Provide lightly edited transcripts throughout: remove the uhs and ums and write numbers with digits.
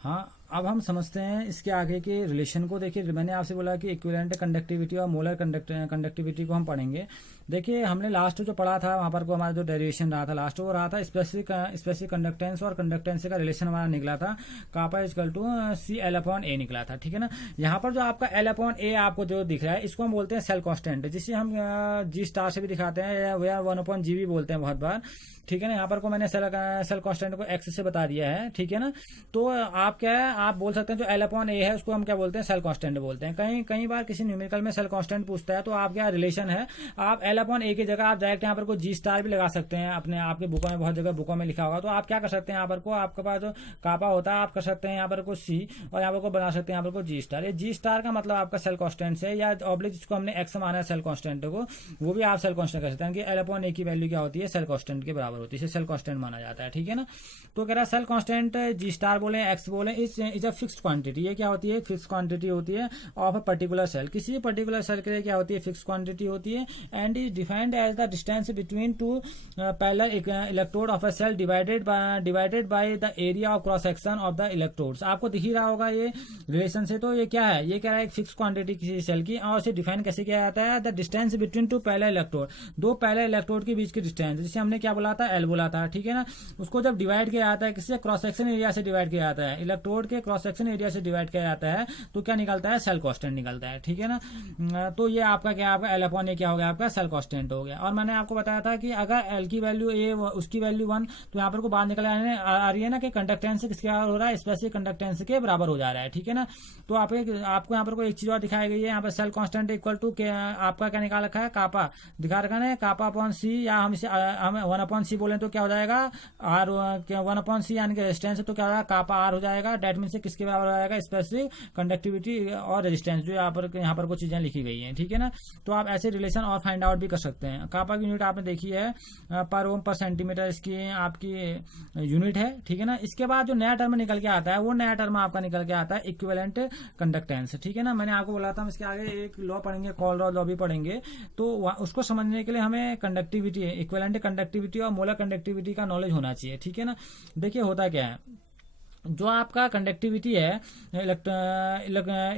हाँ, अब हम समझते हैं इसके आगे के रिलेशन को। देखिए, मैंने आपसे बोला कि इक्विवेलेंट कंडक्टिविटी और मोलर कंडक्टिविटी को हम पढ़ेंगे। देखिए, हमने लास्ट जो पढ़ा था वहाँ पर को हमारा जो डेरिवेशन रहा था लास्ट, वो रहा था स्पेसिफिक कंडक्टेंस और कंडक्टेंस का रिलेशन हमारा निकला था kappa equal to c l upon a निकला था। ठीक है ना। यहाँ पर जो आपका एल अपॉन ए आपको जो दिख रहा है, इसको हम बोलते हैं सेल कॉन्स्टेंट, जिसे हम जी स्टार से भी दिखाते हैं या 1/g भी बोलते हैं बहुत बार। ठीक है ना। यहाँ पर को मैंने सेल कॉन्स्टेंट को एक्स से बता दिया है। ठीक है ना। तो आप क्या है, आप बोल सकते हैं जो एल अपॉन ए है उसको हम क्या बोलते हैं, सेल कांस्टेंट बोलते हैं। कई बार किसी न्यूमेरिकल में सेल कांस्टेंट पूछता है तो आप क्या रिलेशन है, आप एल अपॉन ए की जगह आप डायरेक्ट यहाँ पर को जी स्टार भी लगा सकते हैं। अपने आपके बुकों में बहुत जगह बुकों में लिखा होगा। तो आप क्या कर सकते हैं, यहाँ पर को आपके पास जो कापा होता है आप कर सकते हैं यहाँ पर को सी, और यहाँ पर को बना सकते हैं यहाँ पर को जी स्टार। ये जी स्टार का मतलब आपका सेल कांस्टेंट है, या ऑब्लिक जिसको हमने एक्स माना है सेल कांस्टेंट को, वो भी आप सेल कांस्टेंट कर सकते हैं कि एल अपॉन ए की वैल्यू क्या होती है, सेल कांस्टेंट के बराबर होती है, सेल कांस्टेंट माना जाता है। ठीक है ना। तो कह रहा है सेल कांस्टेंट जी स्टार बोले एक्स बोले इज अ फिक्स्ड क्वांटिटी। ये क्या होती है, फिक्स क्वांटिटी होती है ऑफ अ पर्टिकुलर सेल। किसी पर्टिकुलर सेल के लिए क्या होती है, फिक्स क्वांटिटी होती है, and is defined as the distance between two parallel electrode of a cell divided by the area of cross section of the electrodes. आपको दिख ही रहा होगा ये रिलेशन से। तो ये क्या है, ये कह रहा है एक फिक्स क्वांटिटी किसी सेल की, और इसे डिफाइन कैसे किया जाता है, the distance between two parallel electrode, दो पैरेलल इलेक्ट्रोड के बीच की डिस्टेंस, जिसे हमने क्या बोला था, एल बोला था। ठीक है ना। उसको जब डिवाइड किया जाता है किससे, क्रॉस सेक्शन एरिया से डिवाइड किया जाता है, इलेक्ट्रोड के क्रॉस सेक्शन एरिया से डिवाइड किया जाता है, तो क्या निकलता है, सेल कांस्टेंट निकलता है। ठीक है ना। तो ये आपका क्या, आपका एल अपॉन ए क्या हो गया, आपका सेल कांस्टेंट हो गया। और मैंने आपको बताया था कि अगर एल की वैल्यू ए उसकी वैल्यू 1, तो यहाँ पर को बाहर निकल आ रही है ना कि कंडक्टेंस किसके बराबर हो रहा है, स्पेसिफिक कंडक्टेंस के बराबर हो जा रहा है। ठीक है ना। तो आपको यहाँ पर कोई एक चीज और दिखाई गई है, यहाँ पर सेल कांस्टेंट इक्वल टू आपका क्या निकाल रखा है, कापा दिखा रखा है, कापा अपॉन सी, या हम इसे हम 1/c बोले तो क्या हो जाएगा, आर 1/c यानी कि रेजिस्टेंस, तो क्या हो जाएगा, कापा आर हो जाएगा। डेट मीन से किसके बराबर हो जाएगा, स्पेसिफिक कंडक्टिविटी और रेजिस्टेंस, जो यहाँ पर कुछ चीजें लिखी गई हैं। ठीक है ना। तो आप ऐसे रिलेशन और फाइंड आउट भी कर सकते हैं। कापा की यूनिट आपने देखी है, पर ओम पर सेंटीमीटर इसकी आपकी यूनिट है। ठीक है ना। इसके बाद जो नया टर्म निकल के आता है, वो नया टर्म आपका निकल के आता है इक्विवेलेंट कंडक्टेंस। ठीक है ना। मैंने आपको बोला था हम इसके आगे एक लॉ पढ़ेंगे, कॉलरॉड लॉ भी पढ़ेंगे, तो उसको समझने के लिए हमें कंडक्टिविटी, इक्विवेलेंट कंडक्टिविटी और मोलर कंडक्टिविटी का नॉलेज होना चाहिए। ठीक है ना। देखिए होता क्या है, जो आपका कंडक्टिविटी है,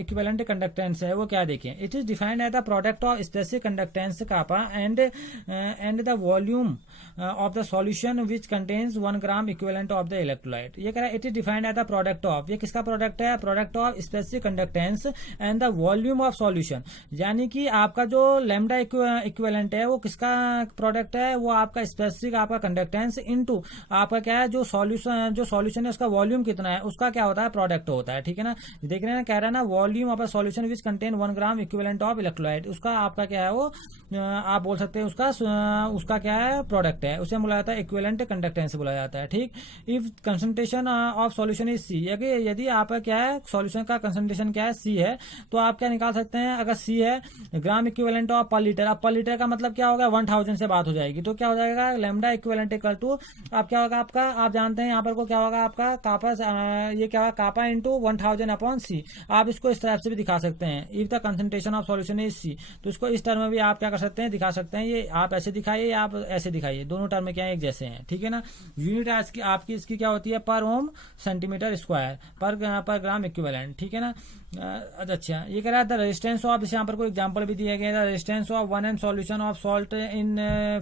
इक्विवेलेंट कंडक्टेंस है, वो क्या देखें, it is defined as the product of specific conductance kappa and the volume of the solution which contains 1 gram equivalent of the electrolyte. ये कह रहा है it is defined as the product of, ये किसका प्रोडक्ट है, product of specific conductance and the volume of solution. यानी कि आपका जो लैम्डा इक्विवेलेंट है वो किसका प्रोडक्ट है, वो आपका स्पेसिफिक आपका कंडक्टेंस इनटू आपका क्या है, जो सॉल्यूशन है उसका वॉल्यूम कितना है, उसका क्या होता है, प्रोडक्ट होता है। ठीक है ना। देख रहे हैं, कह रहा है ना, volume of a solution which contain 1 gram equivalent of electrolyte, उसका आपका क्या है, वो आप बोल सकते हैं उसका क्या है, प्रोडक्ट है, उसे बोला जाता है इक्विवेलेंट कंडक्टेंस बोला जाता है। ठीक। If concentration of solution is C, यदि आपका क्या है, सॉल्यूशन का कंसंट्रेशन क्या है, सी है, तो आप क्या निकाल सकते हैं, अगर सी है ग्राम इक्विवेलेंट ऑफ पर लीटर, अब पर लीटर का मतलब क्या होगा, 1000 से बात हो जाएगी, तो क्या हो जाएगा, लैम्डा इक्विवेलेंट इक्वल टू आप क्या होगा आपका, आप जानते हैं यहाँ पर को क्या होगा आपका कापा, ये क्या होगा, कापा इंटू 1000 अपॉन सी। आप इसको इस तरह से भी दिखा सकते हैं, if the concentration of solution is C, तो इसको इस टर्म में भी आप क्या कर सकते हैं, दिखा सकते हैं। ये आप ऐसे दिखाइए, आप ऐसे दिखाइए, दोनों टर्म में क्या है, एक जैसे हैं। ठीक है ना। यूनिट आपकी इसकी क्या होती है, पर ओम सेंटीमीटर स्क्वायर पर ग्राम इक्विवेलेंट। ठीक है ना। अच्छा, ये कह रहा है द रेजिस्टेंस ऑफ, जैसे यहाँ पर कोई एग्जांपल भी दिया गया है, the resistance of 1 M solution of salt in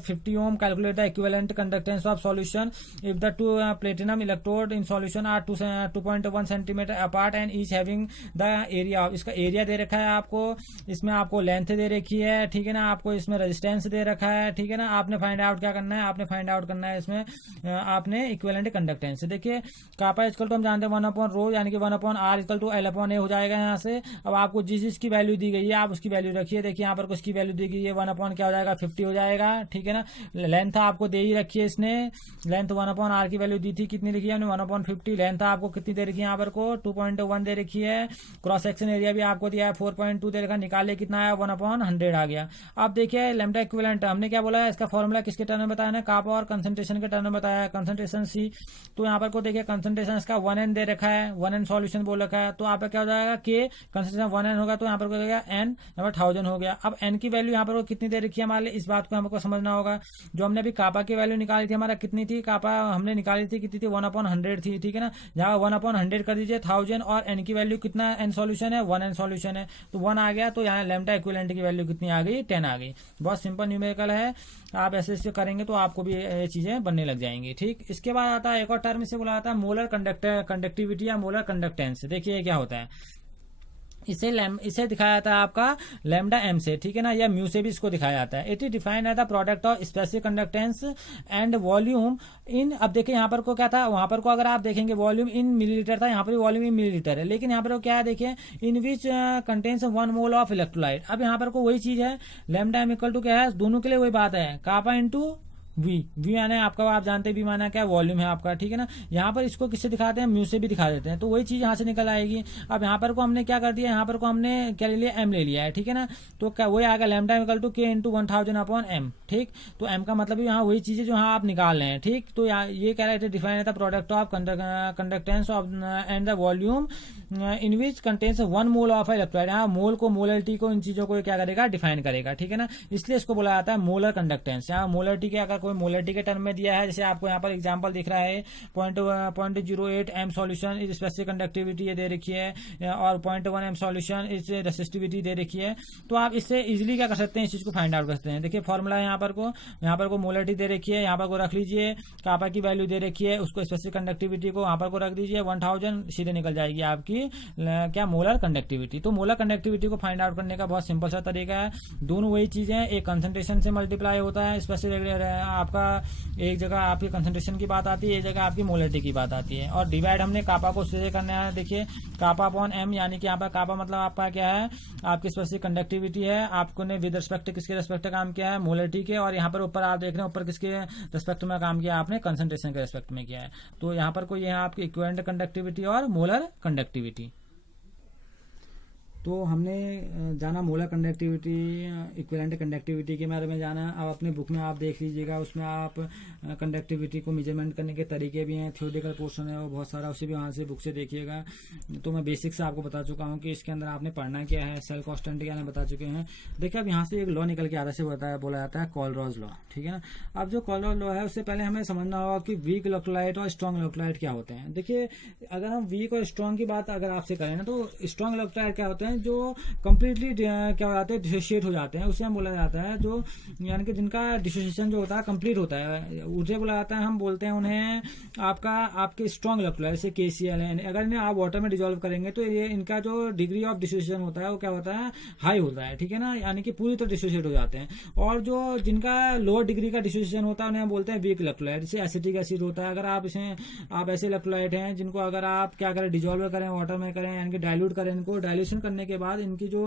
50 ohm, calculate the equivalent conductance of solution if the two platinum electrode in solution are 2.1 centimetre apart and each having the area of, इसका एरिया दे रखा है आपको, इसमें आपको length दे रखी है। ठीक है ना। आपको इसमें रेजिस्टेंस दे रखा है। ठीक है ना। आपने फाइंड आउट क्या करना है, आपने फाइंड आउट करना है इसमें आपने इक्विवेलेंट कंडक्टेंस। देखिए कापा इक्वल टू हम जानते हैं 1 अपॉन रो, यानी कि 1 upon r equal to l upon a हो जाएगा यहाँ से। अब आपको जिस जिसकी वैल्यू दी गई है आप उसकी वैल्यू रखिए। देखिए यहाँ पर उसकी वैल्यू दी गई है 1 अपॉन क्या हो जाएगा, 50 हो जाएगा। ठीक है ना। लेंथ आपको दे ही रखी है इसने, लेंथ 1 अपॉन आर की वैल्यू दी थी, कितनी लिखी है हमने, 1 अपॉन 50। लेंथ आपको कितनी दे रखी है यहाँ पर को, 2.1 दे रखी है। क्रॉस सेक्शन एरिया भी आपको दिया है 4.2 दे रखा, निकाले कितना है, 1 अपॉन 100 आ गया। अब देखिए लैम्डा इक्विवेलेंट हमने क्या बोला है, इसका फॉर्मूला किसके टर्म में बताया है, कापा और कंसंट्रेशन के टर्म में बताया है, कंसंट्रेशन सी। तो यहाँ पर को देखिए कंसंट्रेशन इसका 1n दे रखा है, 1n सॉल्यूशन बोल रखा है, तो आप क्या हो जाएगा, के कंसंट्रेशन 1n होगा, तो यहाँ पर हो गया n, यहाँ पर 1000 हो गया। अब n की वैल्यू यहाँ पर कितनी दे रखी है हमारे लिए, इस बात को हमको समझना होगा। जो हमने अभी कापा की वैल्यू निकाली थी, हमारा कितनी थी, कापा हमने निकाली थी कितनी थी, 1 अपॉन 100 थी। ठीक है ना। यहाँ 1/100 कर दीजिए 1000 और n की वैल्यू कितना n सॉल्यूशन है 1n सॉल्यूशन है तो 1 आ गया। तो यहाँ लैम्डा इक्विवेलेंट की वैल्यू कितनी आ गई 10 आ गई। बहुत सिंपल न्यूमेरिकल है, आप ऐसे करेंगे तो आपको भी ये चीजें बनने लग जाएंगी। ठीक, इसके बाद आता है एक और टर्म इसे बोला जाता है मोलर कंडक्टिविटी या मोलर कंडक्टेंस। देखिए क्या होता है, इसे दिखाया जाता है आपका लैम्डा एम से, ठीक है ना, या म्यू से भी इसको दिखाया जाता है। It is defined as the product of specific conductance and volume in. अब देखिए यहाँ पर को क्या था, वहां पर को अगर आप देखेंगे वॉल्यूम इन मिलीलीटर था, यहाँ पर वॉल्यूम इन मिलीलीटर है, लेकिन यहाँ पर क्या है देखिए in which contains 1 mole of electrolyte. अब यहाँ पर को वही चीज है, लैम्डा एम इक्वल टू क्या है, दोनों के लिए वही बात है, कापा इंटू वी आना है आपका, आप जानते हैं वी माना क्या वॉल्यूम है आपका, ठीक है ना। यहाँ पर इसको किससे दिखाते हैं, म्यू से भी दिखा देते हैं, तो वही चीज यहाँ से निकल आएगी। अब यहाँ पर को हमने क्या कर दिया, यहाँ पर को हमने क्या ले लिया, एम ले लिया है, ठीक है ना। तो क्या वही आएगा लैम्डा इक्वल टू के इंटू 1000/m, ठीक। तो एम का मतलब यहाँ वही चीज है जो यहाँ आप निकाल रहे हैं, ठीक। तो ये कह रहे थे डिफाइन था product of conductance of and the volume in which contains 1 mole of electrolyte. यहाँ मोल को, मोलरिटी को, इन चीजों को क्या करेगा, डिफाइन करेगा, ठीक है ना। इसलिए इसको बोला जाता है मोलर कंडक्टेंस। यहाँ मोलरिटी के अगर कोई मोलरिटी के टर्म में दिया है, जैसे आपको यहाँ पर एग्जांपल दिख रहा है 0.08 m solution is specific conductivity ये दे रखी है, और 0.1 m सॉल्यूशन इज रेसिस्टिविटी दे रखी है। तो आप इससे इजीली क्या कर सकते हैं, इस चीज को फाइंड आउट कर सकते हैं। देखिए फॉर्मूला है यहाँ पर को मोलरिटी दे रखी है, यहाँ पर को रख लीजिए, कापा की वैल्यू दे रखी है, उसको स्पेसिफिक कंडक्टिविटी को यहाँ पर को रख दीजिए 1000, सीधे निकल जाएगी आपकी क्या मोलर कंडक्टिविटी। तो मोलर कंडक्टिविटी को फाइंड आउट करने का बहुत सिंपल सा तरीका है, दोनों वही चीजें, एक कंसंट्रेशन से मल्टीप्लाई होता है, स्पेसिफिक आपका एक जगह आपकी कंसंट्रेशन की बात आती है, एक जगह आपकी मोलरिटी की बात आती है, और डिवाइड हमने कापा को उससे करना है। देखिए कापा अपॉन एम, यानी कि यहाँ पर कापा मतलब आपका क्या है, आपकी स्पेसिफिक कंडक्टिविटी है, आपको ने विद रिस्पेक्ट किसके रिस्पेक्ट काम किया है, मोलरिटी के, और यहाँ पर ऊपर आप देख रहे हैं ऊपर किसके रिस्पेक्ट में काम किया, आपने कंसंट्रेशन के रिस्पेक्ट में किया है। तो यहाँ पर कोई है आपकी इक्विवेलेंट कंडक्टिविटी और मोलर कंडक्टिविटी। तो हमने जाना मोलर कंडक्टिविटी, इक्विवेलेंट कंडक्टिविटी के बारे में जाना। अब अपने बुक में आप देख लीजिएगा, उसमें आप कंडक्टिविटी को मेजरमेंट करने के तरीके भी हैं, थ्योरेटिकल पोर्शन है वो बहुत सारा, उसे भी वहाँ से बुक से देखिएगा। तो मैं बेसिक से आपको बता चुका हूँ कि इसके अंदर आपने पढ़ना क्या है, सेल कांस्टेंट क्या है बता चुके हैं। देखिए अब यहाँ से एक लॉ निकल के आता से बोला जाता है कॉलरॉज लॉ, ठीक है ना। अब जो कॉलरॉज लॉ है उससे पहले हमें समझना होगा कि वीक इलेक्ट्रोलाइट और स्ट्रॉन्ग इलेक्ट्रोलाइट क्या होते हैं। देखिए अगर हम वीक और स्ट्रॉन्ग की बात अगर आपसे करें ना, तो स्ट्रॉन्ग इलेक्ट्रोलाइट क्या होते हैं, जो कंप्लीटली क्या हो जाते हैं, डिसोशिएट हो जाते हैं, उसे हम बोला जाता है जो, यानी कि जिनका डिसोसिएशन जो होता है कंप्लीट होता है, उसे बोला जाता है, हम बोलते हैं उन्हें आपके स्ट्रॉन्ग इलेक्ट्रोलाइट, जैसे KCl है। अगर इन्हें आप वाटर में डिजोल्व करेंगे तो ये इनका जो डिग्री ऑफ डिसोसिएशन होता है वो क्या होता है, हाई होता है, ठीक है ना, यानी कि पूरी तरह डिसोशिएट हो जाते हैं। और जो जिनका लोअर डिग्री का डिसोसिएशन होता है उन्हें हम बोलते हैं वीक इलेक्ट्रोलाइट, जैसे एसिटिक एसिड होता है। अगर आप ऐसे इलेक्ट्रोलाइट हैं जिनको अगर आप क्या करें, डिजोल्व करें, वाटर में करें, यानी कि डाइल्यूट करें, इनको डाइल्यूशन करने के बाद इनकी जो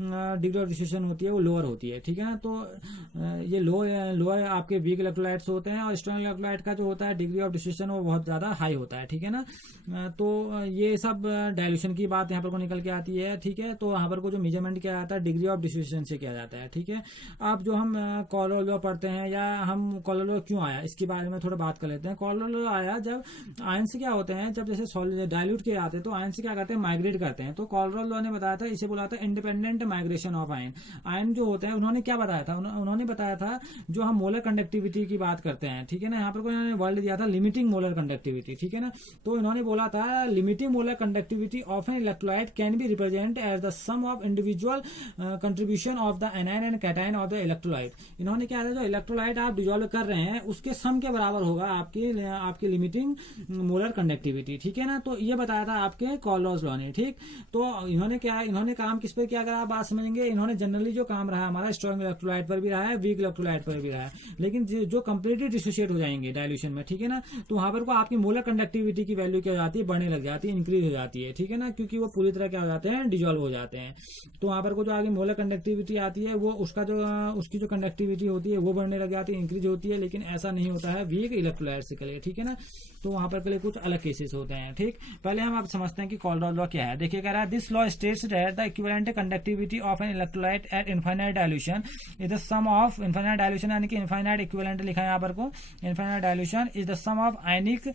डिग्री ऑफ डिसोसिएशन होती है वो लोअर होती है, ठीक है ना। तो ये लोअर आपके वीक इलेक्ट्रोलाइट्स होते हैं, और स्ट्रॉन्ग इलेक्ट्रोलाइट का जो होता है डिग्री ऑफ डिसोसिएशन वो बहुत ज्यादा हाई होता है, ठीक है ना। तो ये सब डाइल्यूशन की बात यहाँ पर को निकल के आती है, ठीक है। तो यहाँ पर को जो मेजरमेंट किया जाता है डिग्री ऑफ डिसोसिएशन से किया जाता है, ठीक है। अब जो हम कॉलरॉज लॉ पढ़ते हैं, या हम कॉलरॉज लॉ क्यों आया इसके बारे में थोड़ा बात कर लेते हैं। कॉलरॉज लॉ आया जब आयन से क्या होते हैं, जब जैसे सॉलिड डाइल्यूट किए जाते हैं तो आयन से क्या करते हैं, माइग्रेट करते हैं। तो कॉलरॉज लॉ ने बताया था, इसे बोला था independent migration of ion. Ion जो होते हैं उन्होंने क्या बताया था, उन्होंने बताया था जो हम मोलर कंडक्टिविटी की बात करते हैं, ठीक है ना। यहाँ पर इन्होंने वर्ड दिया था लिमिटिंग मोलर कंडक्टिविटी, ठीक है ना। तो इन्होंने बोला था limiting molar conductivity of an electrolyte can be represent as the sum of individual contribution of the anion and cation of the electrolyte. इन्होंने क्या था, जो इलेक्ट्रोलाइट आप डिजोल्व कर रहे हैं उसके सम के बराबर होगा आपकी लिमिटिंग मोलर कंडक्टिविटी, ठीक है ना। तो ये बताया था आपके कॉलरॉज लॉ ने, ठीक। तो इन्होंने काम किस पे किया, अगर आप बात समझेंगे, इन्होंने जनरली जो काम रहा हमारा स्ट्रॉन्ग इलेक्ट्रोलाइट पर भी रहा है, वीक इलेक्ट्रोलाइट पर भी रहा है, लेकिन जो कंप्लीटली डिसोशिएट हो जाएंगे डाइल्यूशन में, ठीक है ना, तो वहां पर को आपकी मोलर कंडक्टिविटी की वैल्यू क्या हो जाती है, बढ़ने लग जाती है, इंक्रीज हो जाती है, ठीक है ना, क्योंकि वो पूरी तरह क्या हो जाते हैं, डिजोल्व हो जाते हैं। तो वहां पर को जो आगे मोलर कंडक्टिविटी आती है वो उसकी जो कंडक्टिविटी होती है वो बढ़ने लग जाती है, इंक्रीज होती है, लेकिन ऐसा नहीं होता है वीक इलेक्ट्रोलाइट के लिए, ठीक है ना। तो वहां पर के लिए कुछ अलग केसेस होते हैं, ठीक। पहले हम आप समझते हैं कि कॉलरॉज लॉ क्या है। देखिए कह रहा है this law states that the equivalent conductivity of an electrolyte at infinite dilution is the sum of infinite dilution, यानी कि इनफाइनाइट इक्विवेलेंट लिखा है यहाँ पर को, infinite dilution is the sum of ionic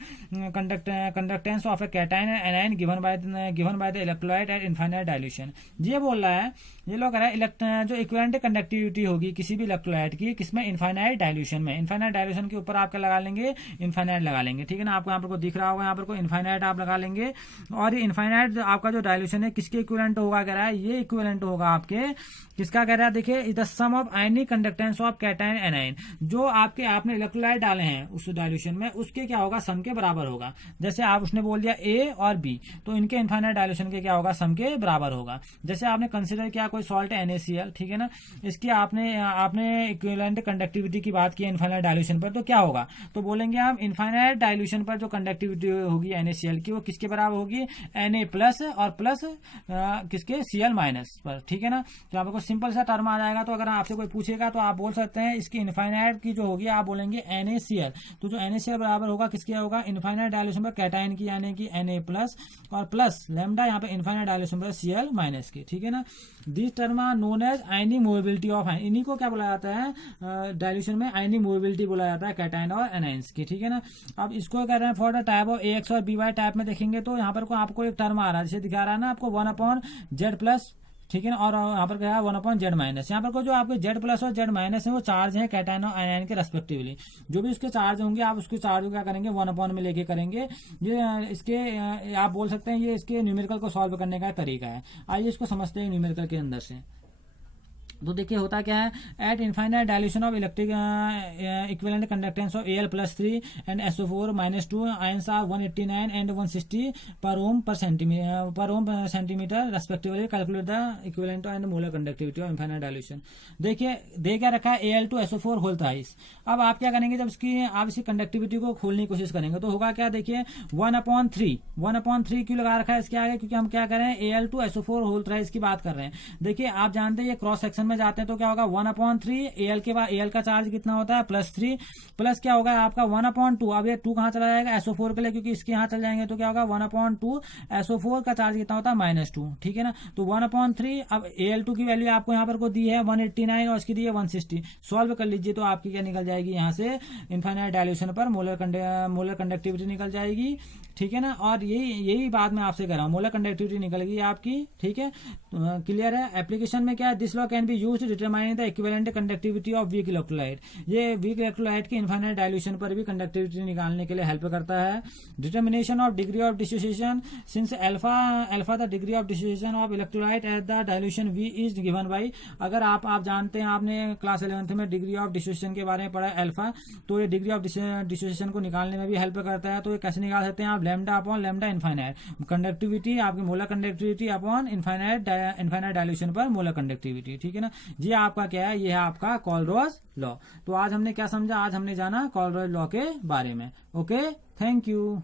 conductance of a cation and anion given by the electrolyte at infinite dilution. ये बोल रहा है, ये लोग कह रहा है जो इक्विवेलेंट कंडक्टिविटी होगी किसी भी इलेक्ट्रोलाइट की, किसमें, इनफाइनाइट डायल्यूशन में। इनफाइनाइट डायल्यूशन के ऊपर आप क्या लगा लेंगे, इनफाइनाइट लगा लेंगे, ठीक है ना। आपको यहाँ पर को दिख रहा होगा, यहाँ पर को इनफाइनाइट आप लगा लेंगे। और इनफाइनाइट आपका जो डायल्यूशन है किसके इक्विवेलेंट होगा, कह रहा है ये इक्विवेलेंट होगा आपके, किसका कह रहा है, देखिए is the sum of ionic conductance of cation anion, जो आपने इलेक्ट्रोलाइट डाले हैं उस डायल्यूशन में, उसके क्या होगा, सम के बराबर होगा। जैसे आप उसने बोल दिया ए और बी, तो इनके इनफाइनाइट डायल्यूशन के क्या होगा, सम के बराबर होगा। जैसे आपने कंसिडर किया कोई सॉल्ट NaCl, ठीक है ना, इसकी आपने इक्विवेलेंट कंडक्टिविटी की बात की इनफाइनाइट डायल्यूशन पर, तो क्या होगा, तो बोलेंगे हम इनफाइनाइट डायल्यूशन पर जो कंडक्टिविटी होगी NaCl की, वो किसके बराबर होगी, Na प्लस और प्लस किसके, Cl माइनस पर, ठीक है ना। तो आपको सिंपल सा टर्म आ जाएगा। तो अगर आपसे कोई पूछेगा तो आप बोल सकते हैं इसकी इनफाइनाइट की जो होगी आप बोलेंगे NaCl, तो जो NaCl बराबर होगा किसके होगा, इनफाइनाइट डायल्यूशन पर कैटायन की, यानी कि Na प्लस और प्लस लैम्डा यहाँ पे इनफाइनाइट डायल्यूशन पर Cl माइनस की, ठीक है ना। This term are known as ionic mobility of ion, इन्हीं को क्या बोला जाता है डायल्यूशन में, आयनिक मूवेबिलिटी बोला जाता है कैटायन और एनायंस की, ठीक है ना। अब इसको कह रहे हैं for the type of AX और BY टाइप में देखेंगे तो यहाँ पर को आपको एक टर्म आ रहा है, जैसे दिखा रहा है ना आपको 1/Z प्लस, ठीक है ना, और यहाँ पर क्या है 1/Z माइनस। यहाँ पर को जो आपके Z प्लस और Z माइनस है वो चार्ज है कैटायन और आयन के रेस्पेक्टिवली, जो भी उसके चार्ज होंगे आप उसके चार्ज को क्या करेंगे 1/ में लेके करेंगे। ये इसके आप बोल सकते हैं ये इसके न्यूमेरिकल को सॉल्व करने का तरीका है। आइए इसको समझते हैं न्यूमेरिकल के अंदर से। तो देखिए होता क्या है, at infinite dilution of electric equivalent conductance of Al+3 and SO4-2 ions are 189 and 160 per ohm centimetre respectively, calculate the equivalent and molar conductivity of infinite dilution. देखिए दे क्या रखा है, Al2SO4 होल थ्राइस। अब आप क्या करेंगे, जब आप इसकी कंडक्टिविटी को खोलने की कोशिश करेंगे तो होगा क्या, देखिए 1/3 क्यों लगा रखा है इसके आगे, क्योंकि हम क्या कर रहे हैं Al2SO4 होल थ्राइस की बात कर रहे हैं। देखिए आप जानते हैं ये क्रॉस सेक्शन में जाते हैं तो क्या होगा 1/3, Al के बाद Al का चार्ज कितना होता है +3, प्लस क्या होगा आपका 1/2। अब ये 2 कहां चला जाएगा, SO4 के लिए, क्योंकि इसके यहां चल जाएंगे तो क्या होगा 1/2, SO4 का चार्ज कितना होता है -2, ठीक है ना। तो 1/3, अब Al2 की वैल्यू आपको यहाँ पर को दी है 189 और इसकी दी है 160, सॉल्व कर लीजिए तो आपकी क्या निकल जाएगी, यहाँ से इनफाइनाइट डायल्यूशन पर मोलर कंडक्टिविटी निकल जाएगी, ठीक है ना। और यही बात मैं आपसे कह रहा हूँ, मोलर कंडक्टिविटी निकल गई आपकी, ठीक है, क्लियर है। एप्लीकेशन में क्या है, this law can be used to determine the equivalent conductivity of weak electrolyte. ये वीक इलेक्ट्रोलाइट के इनफाइनाइट डायल्यूशन पर भी कंडक्टिविटी निकालने के लिए हेल्प करता है। Determination of degree of dissociation, since alpha the degree of dissociation of electrolyte at the dilution V is given by, अगर आप जानते हैं, आपने क्लास 11th में डिग्री ऑफ डिसोसिएशन के बारे में पढ़ा अल्फा, तो ये डिग्री ऑफ डिसोसिएशन को निकालने में भी हेल्प करता है। तो ये कैसे निकाल सकते हैं आप, lambda upon lambda infinite conductivity, आपकी molar conductivity upon infinite dilution पर मोलर कंडक्टिविटी, ठीक है ना। ये आपका क्या है, ये है आपका कॉलरॉज लॉ। तो आज हमने क्या समझा, आज हमने जाना कॉलरॉज लॉ के बारे में। Okay, thank you.